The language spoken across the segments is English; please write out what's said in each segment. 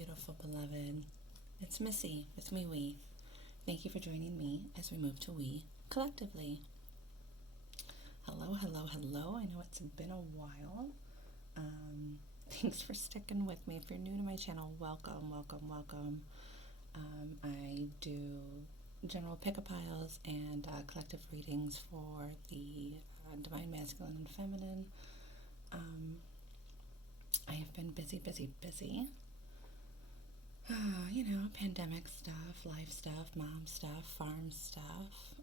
beautiful beloved. It's Missy with Me We. Thank you for joining me as we move to We collectively. Hello, hello, hello. I know it's been a while. Thanks for sticking with me. If you're new to my channel, welcome, welcome, welcome. I do general pick-a-piles and collective readings for the Divine Masculine and Feminine. I have been busy. Pandemic stuff, life stuff, mom stuff, farm stuff.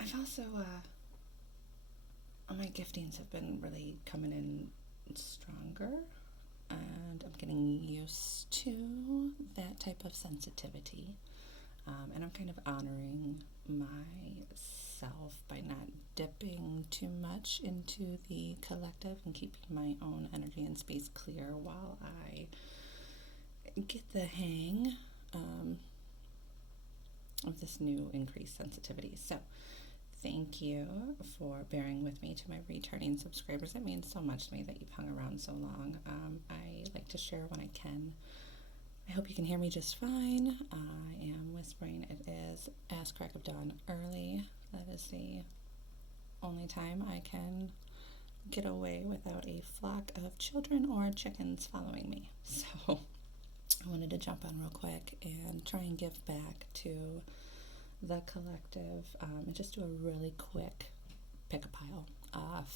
I've also, my giftings have been really coming in stronger, and I'm getting used to that type of sensitivity. And I'm kind of honoring myself by not dipping too much into the collective and keeping my own energy and space clear while I get the hang of this new increased sensitivity. So thank you for bearing with me. To my returning subscribers, it means so much to me that you've hung around so long. I like to share when I can. I hope you can hear me just fine. I am whispering. It is ass crack of dawn early. That is the only time I can get away without a flock of children or chickens following me. So I wanted to jump on real quick and try and give back to the collective and just do a really quick pick-a-pile.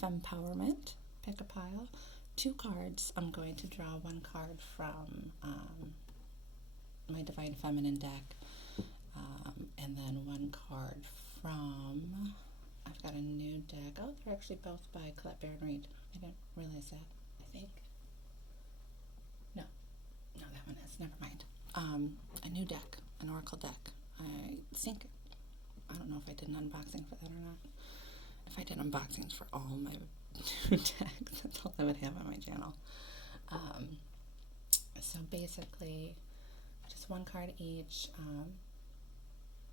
Fempowerment Pick-A-Pile. 2 cards. I'm going to draw 1 card from my Divine Feminine deck, and then 1 card from, I've got a new deck. Oh, they're actually both by Colette Baron Reed. I didn't realize that, I think. No, that one is, never mind. A new deck, an Oracle deck. I think, I don't know if I did an unboxing for that or not. If I did unboxings for all my new decks, that's all I would have on my channel. So basically, just 1 card each.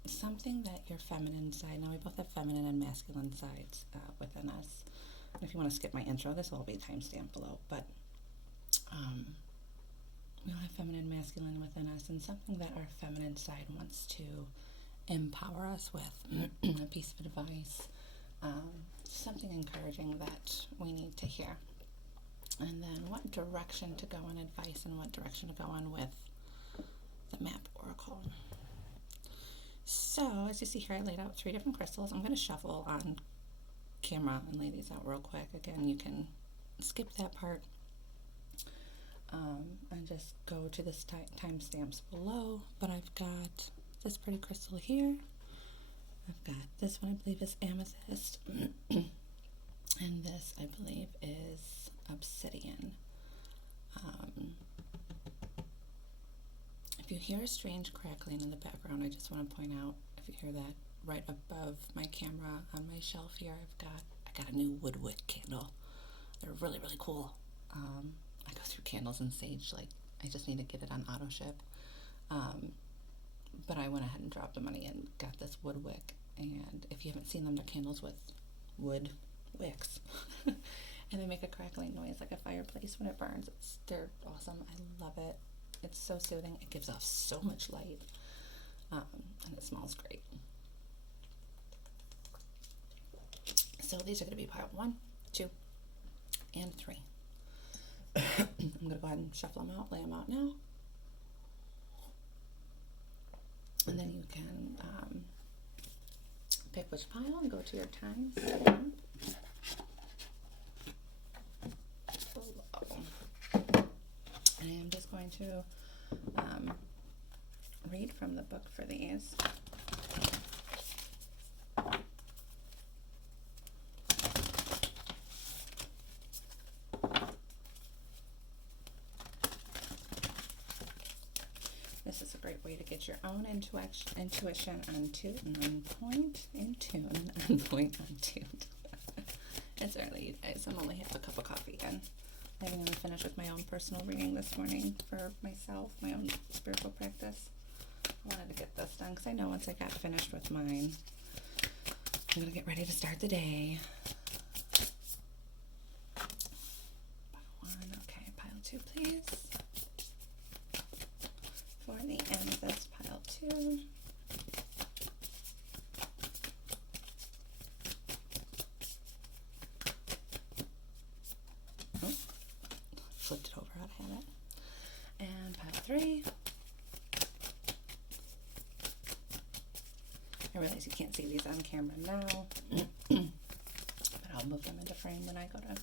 Something that your feminine side, now we both have feminine and masculine sides within us. And if you want to skip my intro, this will be timestamped below, but we all have feminine and masculine within us, and something that our feminine side wants to empower us with, a piece of advice, something encouraging that we need to hear. And then what direction to go in advice and what direction to go in with the map oracle. So as you see here, I laid out 3 different crystals. I'm going to shuffle on camera and lay these out real quick. Again, you can skip that part and just go to this timestamps below. But I've got this pretty crystal here. I've got this one, I believe, is amethyst. And this, I believe, is obsidian. If you hear a strange crackling in the background, I just want to point out, if you hear that, right above my camera on my shelf here, I got a new wood wick candle. They're really, really cool. I go through candles and sage, like I just need to get it on auto ship. But I went ahead and dropped the money and got this wood wick. And if you haven't seen them, they're candles with wood wicks. And they make a crackling noise like a fireplace when it burns. They're awesome. I love it. It's so soothing. It gives off so much light. And it smells great. So these are going to be pile 1, 2, and 3. I'm going to go ahead and shuffle them out, lay them out now. And then you can pick which pile and go to your time stamp below. And I'm just going to read from the book for these. This is a great way to get your own intuition on point, on tuned. It's early, you guys. I'm only half a cup of coffee in. I haven't even finished with my own personal reading this morning for myself, my own spiritual practice. I wanted to get this done because I know once I got finished with mine, I'm going to get ready to start the day. Pile 1, okay, pile 2, please. For the amethyst, pile 2. Oh, flipped it over out of habit. And pile 3. I realize you can't see these on camera now, but I'll move them into frame when I go to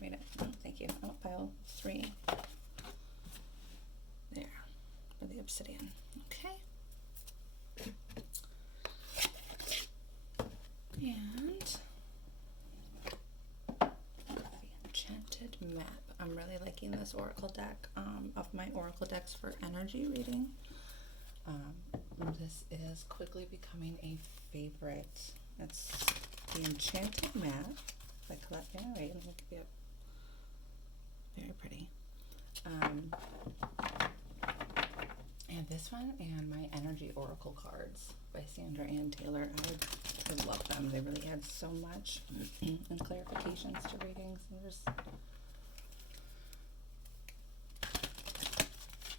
read it. Oh, thank you. Oh, pile 3. There, for the obsidian. Okay. And the enchanted map. I'm really liking this oracle deck of my oracle decks for energy reading. This is quickly becoming a favorite. It's the enchanted map by Colette. Wait, let me give you a very pretty. And this one and my energy oracle cards by Sandra Ann Taylor. I love them. They really add so much and clarifications to readings. And there's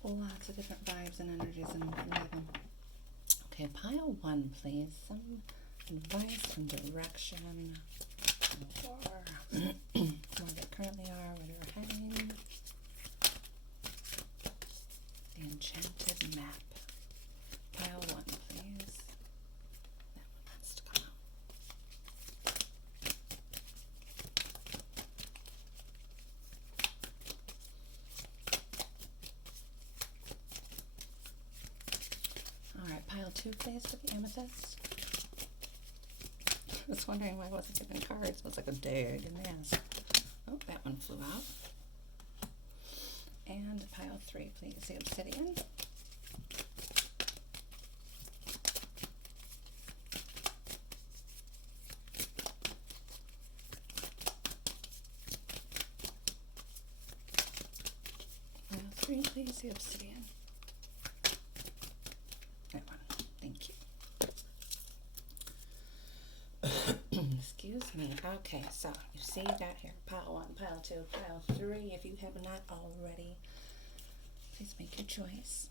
lots of different vibes and energies in them. Okay, pile 1, please. Some advice and direction for where they currently are, where they're heading. The enchanted map. Pile 1, please. That one wants to come out. Alright, pile 2, please, for the amethyst. I was wondering why I wasn't given cards. It was like a dig in the ass. Oh, that one flew out. And pile 3, please, the obsidian. Pile 3, please, the obsidian. That one, thank you. Excuse me. Okay, so you see that here. Pile 1, pile 2, pile 3. If you have not already, please make your choice.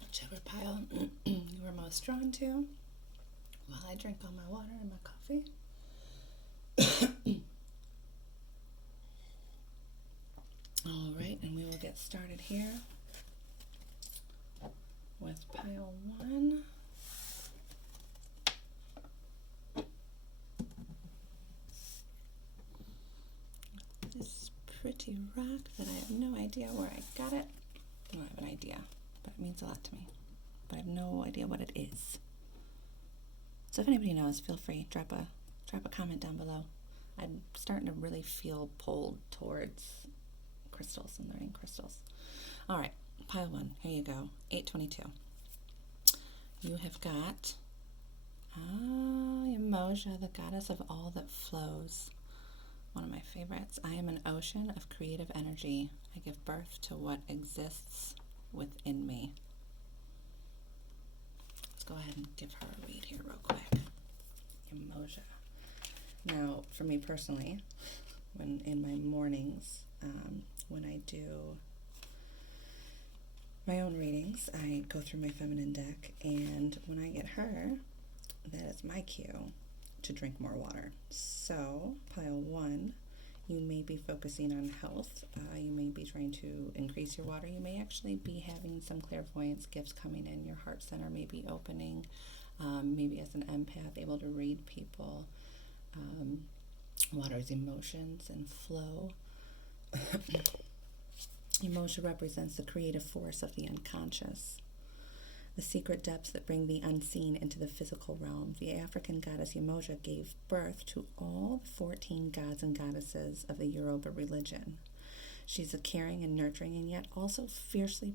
Whichever pile you are most drawn to. While I drink all my water and my coffee. All right, and we will get started here with pile 1. This pretty rock that I have no idea where I got it. I have an idea, but it means a lot to me. But I have no idea what it is. So if anybody knows, feel free, drop a comment down below. I'm starting to really feel pulled towards crystals and learning crystals. All right, pile 1. Here you go. 822. You have got Emoja, the goddess of all that flows. One of my favorites. I am an ocean of creative energy. I give birth to what exists within me. Let's go ahead and give her a read here real quick. Emoja. Now, for me personally, when in my mornings, when I do my own readings, I go through my feminine deck, and when I get her, that is my cue to drink more water. So, pile 1, you may be focusing on health. You may be trying to increase your water. You may actually be having some clairvoyance gifts coming in. Your heart center may be opening. Maybe as an empath, able to read people. Water's emotions and flow. Emotion represents the creative force of the unconscious, the secret depths that bring the unseen into the physical realm. The African goddess Emoja gave birth to all 14 gods and goddesses of the Yoruba religion. She's a caring and nurturing, and yet also fiercely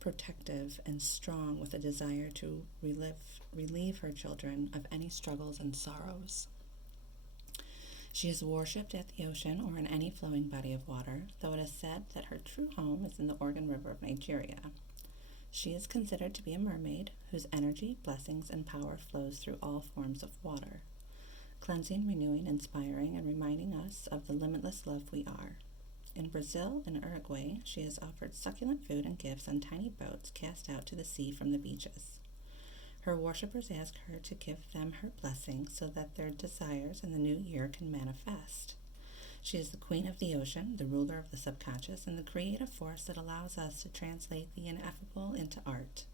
protective and strong, with a desire to relieve her children of any struggles and sorrows. She is worshipped at the ocean or in any flowing body of water, though it is said that her true home is in the Organ River of Nigeria. She is considered to be a mermaid whose energy, blessings, and power flows through all forms of water. cleansing, renewing, inspiring, and reminding us of the limitless love we are. In Brazil and Uruguay, she has offered succulent food and gifts on tiny boats cast out to the sea from the beaches. Her worshippers ask her to give them her blessing so that their desires in the new year can manifest. She is the queen of the ocean, the ruler of the subconscious, and the creative force that allows us to translate the ineffable into art.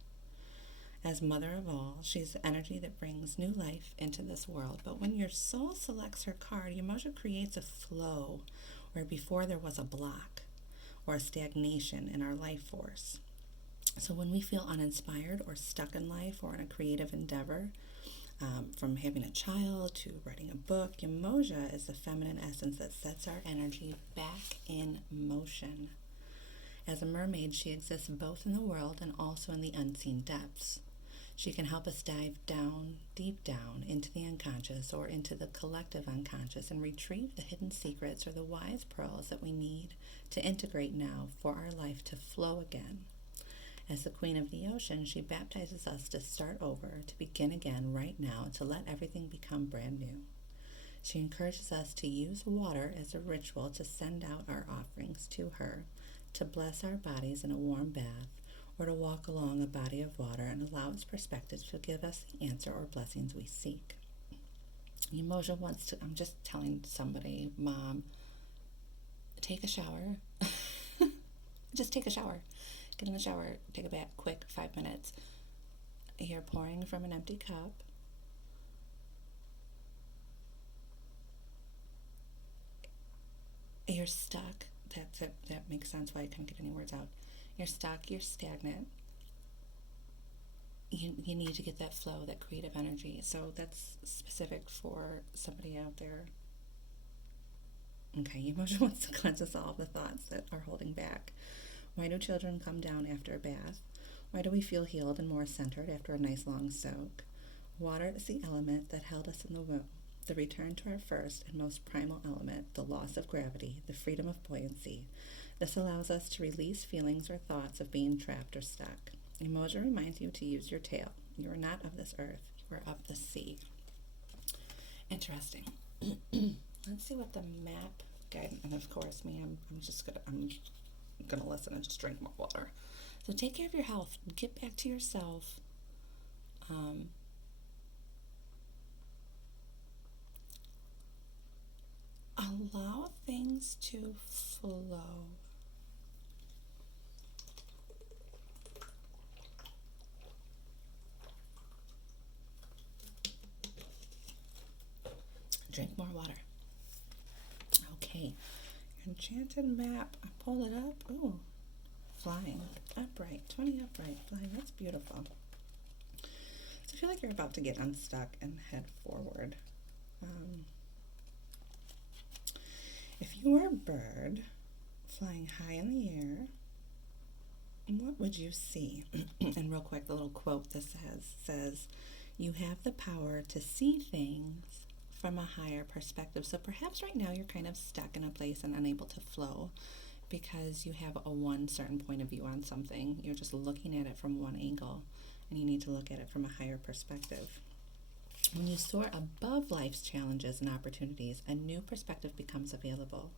As mother of all, she is the energy that brings new life into this world. But when your soul selects her card, Umoja creates a flow where before there was a block or a stagnation in our life force. So when we feel uninspired or stuck in life or in a creative endeavor, from having a child to writing a book, Umoja is the feminine essence that sets our energy back in motion. As a mermaid, she exists both in the world and also in the unseen depths. She can help us dive down, deep down, into the unconscious or into the collective unconscious and retrieve the hidden secrets or the wise pearls that we need to integrate now for our life to flow again. As the queen of the ocean, she baptizes us to start over, to begin again right now, to let everything become brand new. She encourages us to use water as a ritual to send out our offerings to her, to bless our bodies in a warm bath, or to walk along a body of water and allow its perspective to give us the answer or blessings we seek. Umoja wants to, I'm just telling somebody, Mom, take a shower. Just take a shower. Get in the shower, take a bath, quick, 5 minutes. You're pouring from an empty cup. You're stuck. That makes sense why I couldn't get any words out. You're stuck, you're stagnant. You need to get that flow, that creative energy. So that's specific for somebody out there. Okay, Umoja wants to cleanse us all of the thoughts that are holding back. Why do children come down after a bath? Why do we feel healed and more centered after a nice long soak? Water is the element that held us in the womb. The return to our first and most primal element, the loss of gravity, the freedom of buoyancy. This allows us to release feelings or thoughts of being trapped or stuck. Umoja reminds you to use your tail. You are not of this earth. You are of the sea. Interesting. Let's see what the map guide. And of course, me, I'm gonna listen and just drink more water. So take care of your health. Get back to yourself. Allow things to flow. Drink more water. Okay. Enchanted map. I pulled it up. Oh, flying. Upright. 20 upright. Flying. That's beautiful. So I feel like you're about to get unstuck and head forward. If you were a bird flying high in the air, what would you see? And real quick, the little quote that says, you have the power to see things from a higher perspective. So perhaps right now you're kind of stuck in a place and unable to flow because you have a one certain point of view on something. You're just looking at it from one angle, and you need to look at it from a higher perspective. When you soar above life's challenges and opportunities, a new perspective becomes available.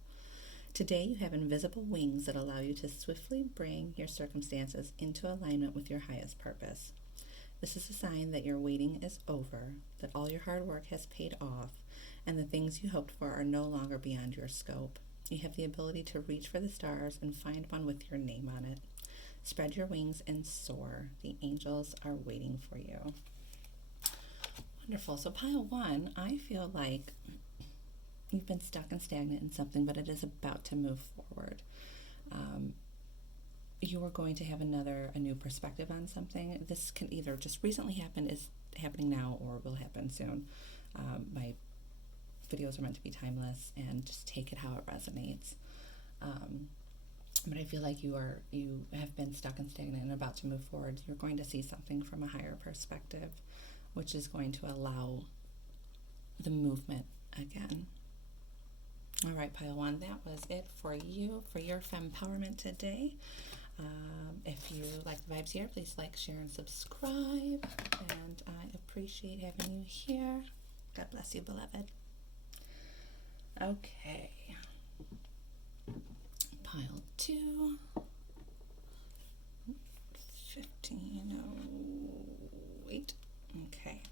Today you have invisible wings that allow you to swiftly bring your circumstances into alignment with your highest purpose. This is a sign that your waiting is over, that all your hard work has paid off, and the things you hoped for are no longer beyond your scope. You have the ability to reach for the stars and find one with your name on it. Spread your wings and soar. The angels are waiting for you. Wonderful. So pile one, I feel like you've been stuck and stagnant in something, but it is about to move forward. You are going to have a new perspective on something. This can either just recently happen, is happening now, or will happen soon. My videos are meant to be timeless, and just take it how it resonates. But I feel like you have been stuck and stagnant and about to move forward. You're going to see something from a higher perspective, which is going to allow the movement again. All right, pile one, that was it for you, for your Fempowerment today. If you like the vibes here, please like, share, and subscribe. And I appreciate having you here. God bless you, beloved. Okay. Pile 2. 1508. Okay.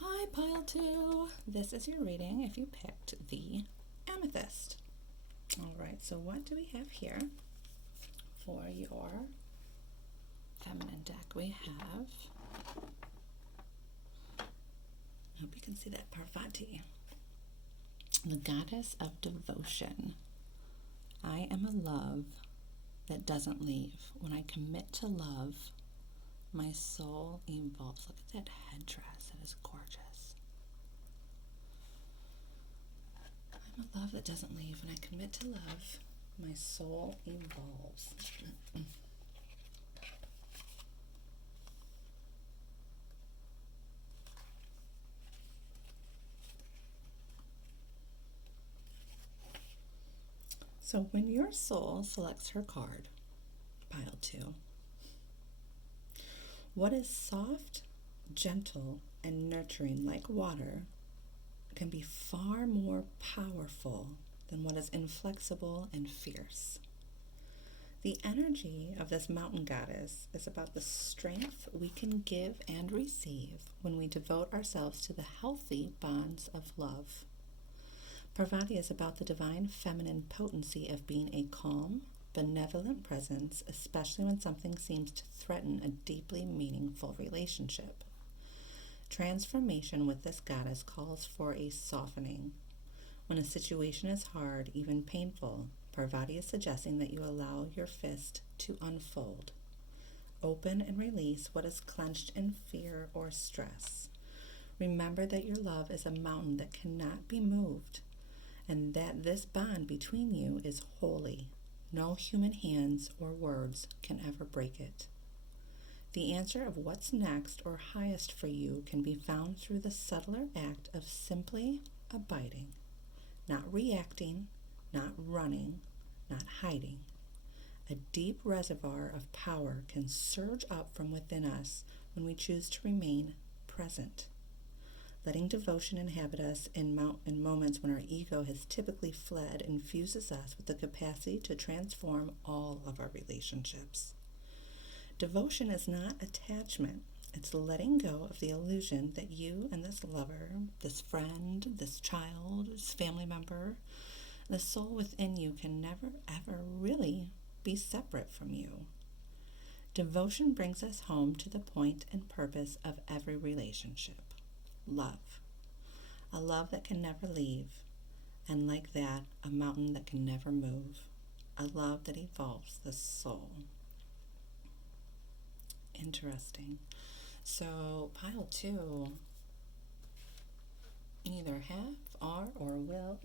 Hi, Pile 2. This is your reading if you picked the amethyst. All right, so what do we have here for your feminine deck? We have, I hope you can see that, Parvati, the goddess of devotion. I am a love that doesn't leave. When I commit to love, my soul evolves. Look at that headdress. It is gorgeous. I'm a love that doesn't leave. When I commit to love, my soul evolves. So when your soul selects her card, Pile 2, what is soft, gentle, and nurturing like water can be far more powerful than what is inflexible and fierce. The energy of this mountain goddess is about the strength we can give and receive when we devote ourselves to the healthy bonds of love. Parvati is about the divine feminine potency of being a calm, benevolent presence, especially when something seems to threaten a deeply meaningful relationship. Transformation with this goddess calls for a softening. When a situation is hard, even painful, Parvati is suggesting that you allow your fist to unfold. Open and release what is clenched in fear or stress. Remember that your love is a mountain that cannot be moved, and that this bond between you is holy. No human hands or words can ever break it. The answer of what's next or highest for you can be found through the subtler act of simply abiding, not reacting, not running, not hiding. A deep reservoir of power can surge up from within us when we choose to remain present. Letting devotion inhabit us in moments when our ego has typically fled infuses us with the capacity to transform all of our relationships. Devotion is not attachment. It's letting go of the illusion that you and this lover, this friend, this child, this family member, the soul within you can never, ever really be separate from you. Devotion brings us home to the point and purpose of every relationship. Love. A love that can never leave, and like that, a mountain that can never move. A love that evolves the soul. Interesting. So, Pile 2 either have, are, or will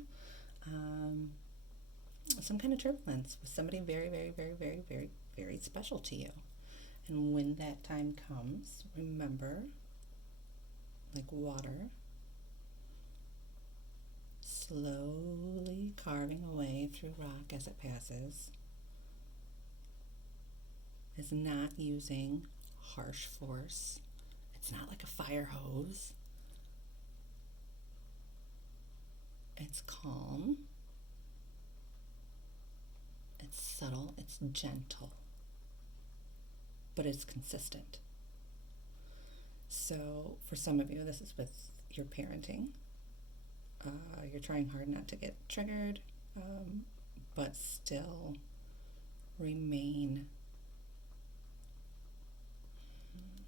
some kind of turbulence with somebody very, very, very, very, very, very special to you. And when that time comes, remember, like water, slowly carving away through rock as it passes, is not using harsh force. It's not like a fire hose. It's calm. It's subtle. It's gentle. But it's consistent. So for some of you, this is with your parenting. You're trying hard not to get triggered, but still remain,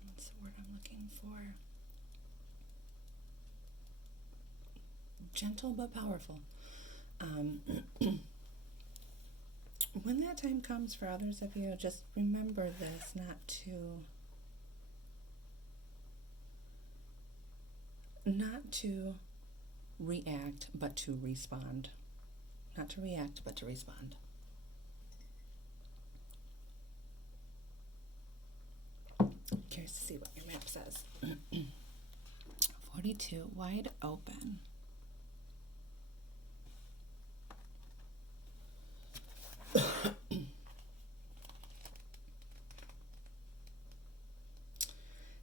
what's the word I'm looking for? Gentle but powerful. When that time comes for others of you, just remember this, not to react, but to respond. Not to react, but to respond. Curious to see what your map says. 42, wide open.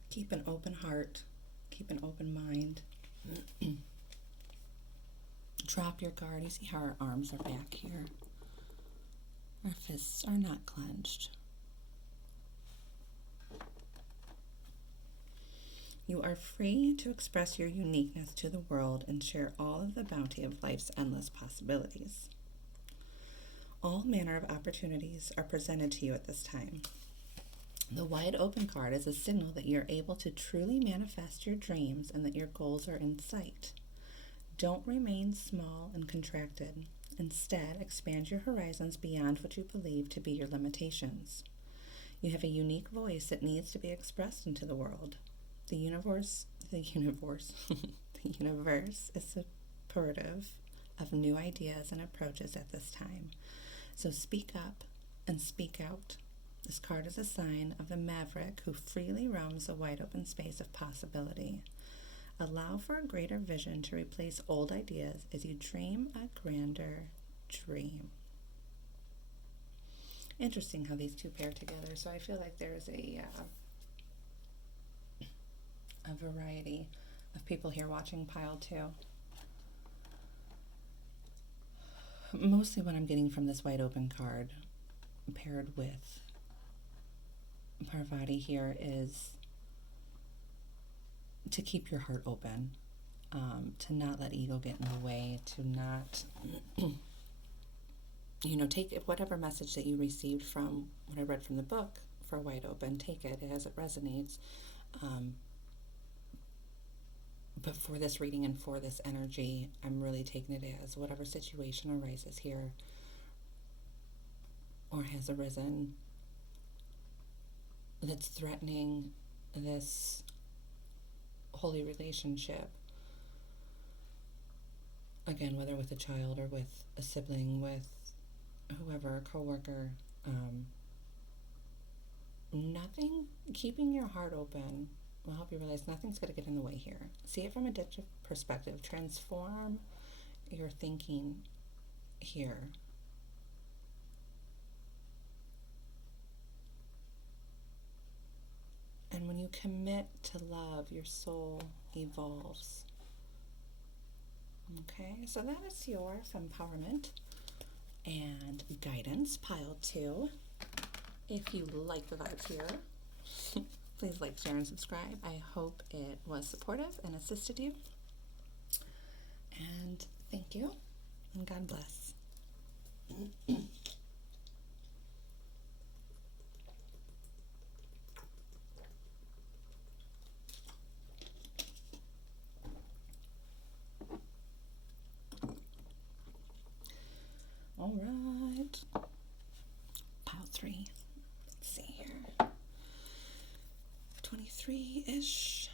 Keep an open heart. Keep an open mind. drop your guard. You see how our arms are back here? Our fists are not clenched. You are free to express your uniqueness to the world and share all of the bounty of life's endless possibilities. All manner of opportunities are presented to you at this time. The wide open card is a signal that you're able to truly manifest your dreams and that your goals are in sight. Don't remain small and contracted. Instead, expand your horizons beyond what you believe to be your limitations. You have a unique voice that needs to be expressed into the world. The universe is supportive of new ideas and approaches at this time. So speak up and speak out. This card is a sign of the maverick who freely roams a wide open space of possibility. Allow for a greater vision to replace old ideas as you dream a grander dream. Interesting how these two pair together. So I feel like there's a variety of people here watching pile 2. Mostly what I'm getting from this wide open card paired with Parvati here is to keep your heart open, to not let ego get in the way, to not, take whatever message that you received from what I read from the book for wide open, take it as it resonates. But for this reading and for this energy, I'm really taking it as whatever situation arises here or has arisen that's threatening this holy relationship. Again, whether with a child or with a sibling, with whoever, a coworker, keeping your heart open will help you realize nothing's going to get in the way here. See it from a different perspective. Transform your thinking here. And when you commit to love, your soul evolves. Okay, so that is your Fempowerment and guidance, pile 2. If you like the vibes here, please like, share, and subscribe. I hope it was supportive and assisted you. And thank you, and God bless. All right, pile 3. Let's see here. 23-ish.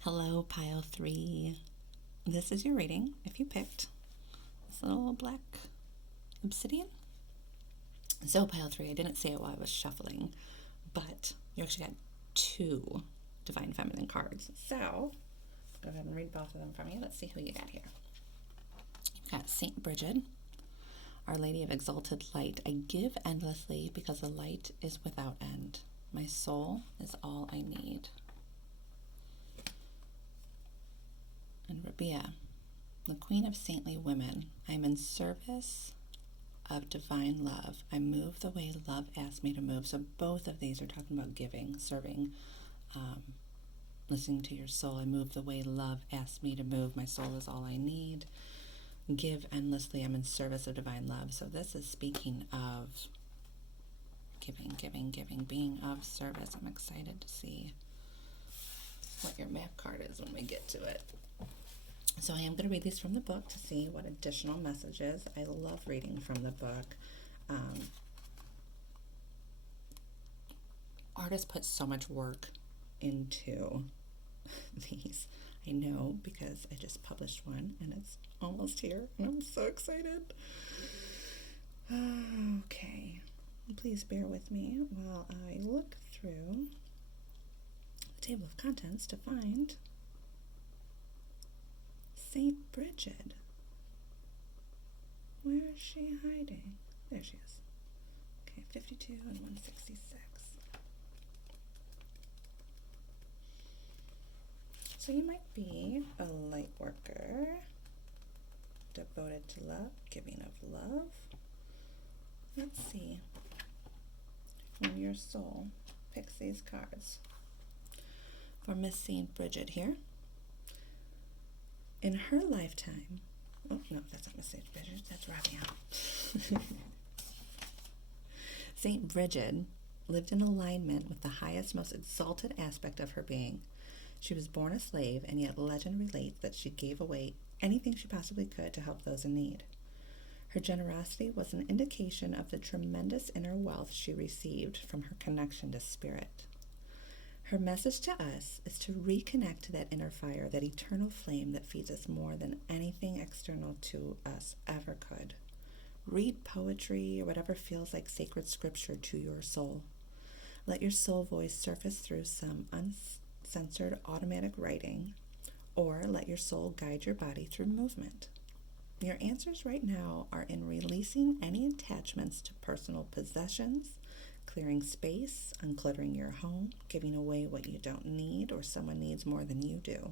Hello, pile 3. This is your reading, if you picked this little black obsidian. So, pile 3, I didn't say it while I was shuffling, but you actually got 2 Divine Feminine cards. So, go ahead and read both of them for me. Let's see who you got here. You've got Saint Bridget, Our Lady of Exalted Light. I give endlessly because the light is without end. My soul is all I need. And Rabia, the Queen of Saintly Women. I am in service of divine love. I move the way love asks me to move. So both of these are talking about giving, serving, listening to your soul. I move the way love asks me to move. My soul is all I need. Give endlessly. I'm in service of divine love. So this is speaking of giving, being of service. I'm excited to see what your map card is when we get to it. So I am going to read these from the book to see what additional messages. I love reading from the book. Artists put so much work into these. I know because I just published one and it's almost here and I'm so excited. Okay, please bear with me while I look through the table of contents to find Saint Bridget. Where is she hiding? There she is. Okay, 52 and 166. So you might be a light worker, devoted to love, giving of love. Let's see when your soul picks these cards. For Miss St. Bridget here. In her lifetime, oh no, that's not Miss St. Bridget, that's Rabia. St. Bridget lived in alignment with the highest, most exalted aspect of her being. She was born a slave, and yet legend relates that she gave away anything she possibly could to help those in need. Her generosity was an indication of the tremendous inner wealth she received from her connection to spirit. Her message to us is to reconnect to that inner fire, that eternal flame that feeds us more than anything external to us ever could. Read poetry or whatever feels like sacred scripture to your soul. Let your soul voice surface through some uncensored automatic writing, or let your soul guide your body through movement. Your answers right now are in releasing any attachments to personal possessions, clearing space, uncluttering your home, giving away what you don't need or someone needs more than you do,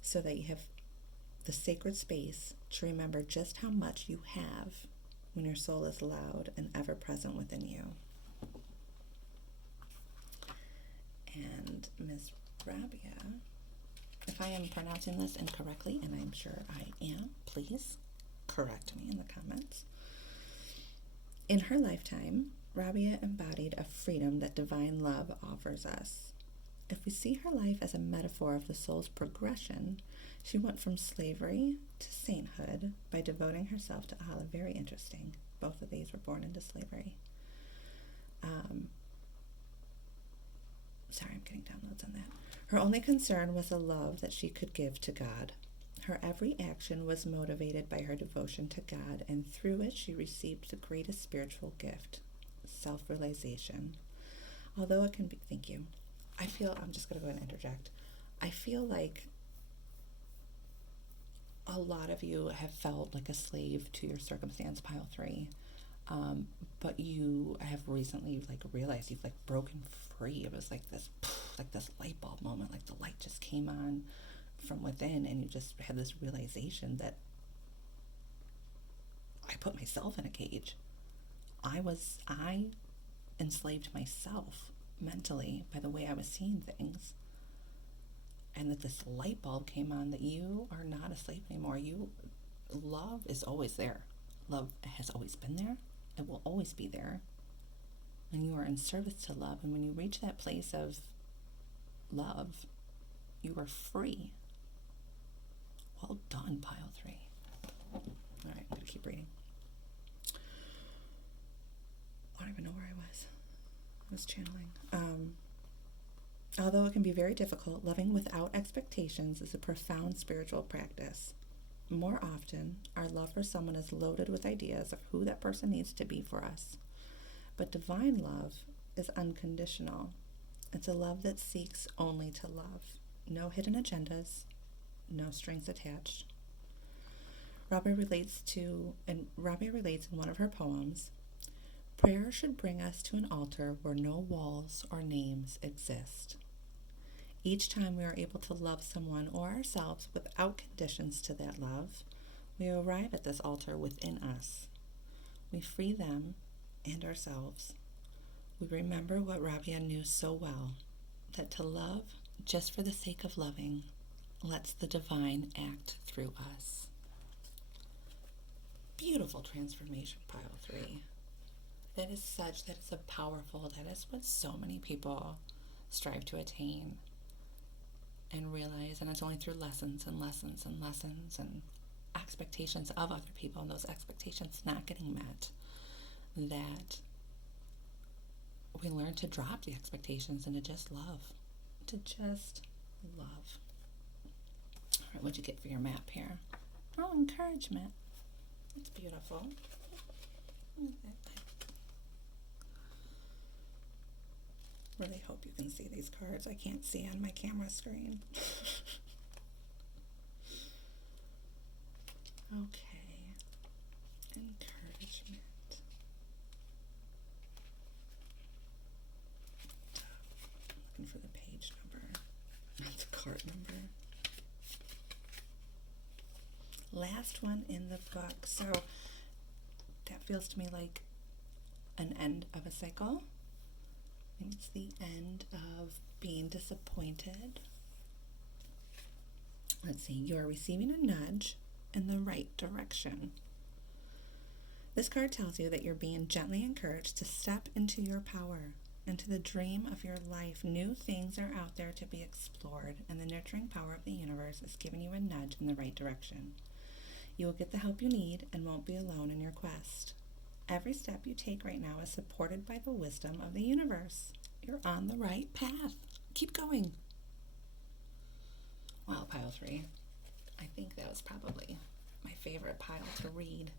so that you have the sacred space to remember just how much you have when your soul is loud and ever present within you. And Ms. Rabia, if I am pronouncing this incorrectly, and I'm sure I am, please correct me in the comments. In her lifetime, Rabia embodied a freedom that divine love offers us. If we see her life as a metaphor of the soul's progression, she went from slavery to sainthood by devoting herself to Allah. Very interesting. Both of these were born into slavery. Sorry, I'm getting downloads on that. Her only concern was the love that she could give to God. Her every action was motivated by her devotion to God, and through it she received the greatest spiritual gift, self-realization. Although it can be, thank you. I'm just going to go ahead and interject. I feel like a lot of you have felt like a slave to your circumstance, pile 3. But you have recently realized you've broken free. It was like this light bulb moment, like the light just came on from within, and you just had this realization that I put myself in a cage. I enslaved myself mentally by the way I was seeing things, and that this light bulb came on that you are not a slave anymore. Love is always there. Love has always been there. It will always be there. And you are in service to love. And when you reach that place of love, you are free. Well done, pile 3. All right, I'm going to keep reading. I don't even know where I was. I was channeling. Although it can be very difficult, loving without expectations is a profound spiritual practice. More often, our love for someone is loaded with ideas of who that person needs to be for us. But divine love is unconditional. It's a love that seeks only to love. No hidden agendas, no strings attached. Rabia relates in one of her poems, prayer should bring us to an altar where no walls or names exist. Each time we are able to love someone or ourselves without conditions to that love, we arrive at this altar within us. We free them and ourselves. We remember what Rabia knew so well, that to love just for the sake of loving lets the divine act through us. Beautiful transformation, pile 3. That is a powerful, that is what so many people strive to attain and realize, and it's only through lessons and lessons and lessons and expectations of other people and those expectations not getting met that we learn to drop the expectations and to just love. All right, what'd you get for your map here? Oh, encouragement. That's beautiful. Really hope you can see these cards. I can't see on my camera screen. Okay. Encouragement. Looking for the page number, not the card number. last one in the book. So that feels to me like an end of a cycle. I think it's the end of being disappointed. Let's see, you're receiving a nudge in the right direction. This card tells you that you're being gently encouraged to step into your power, into the dream of your life. New things are out there to be explored, and the nurturing power of the universe is giving you a nudge in the right direction. You will get the help you need and won't be alone in your quest. Every step you take right now is supported by the wisdom of the universe. You're on the right path. Keep going. Wow, pile 3. I think that was probably my favorite pile to read.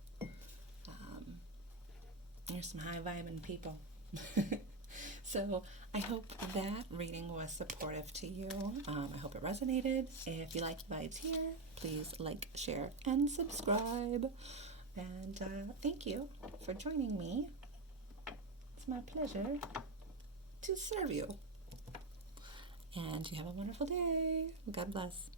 There's some high-vibing people. So I hope that reading was supportive to you. I hope it resonated. If you like the vibes here, please like, share, and subscribe. And thank you for joining me. It's my pleasure to serve you. And you have a wonderful day. God bless.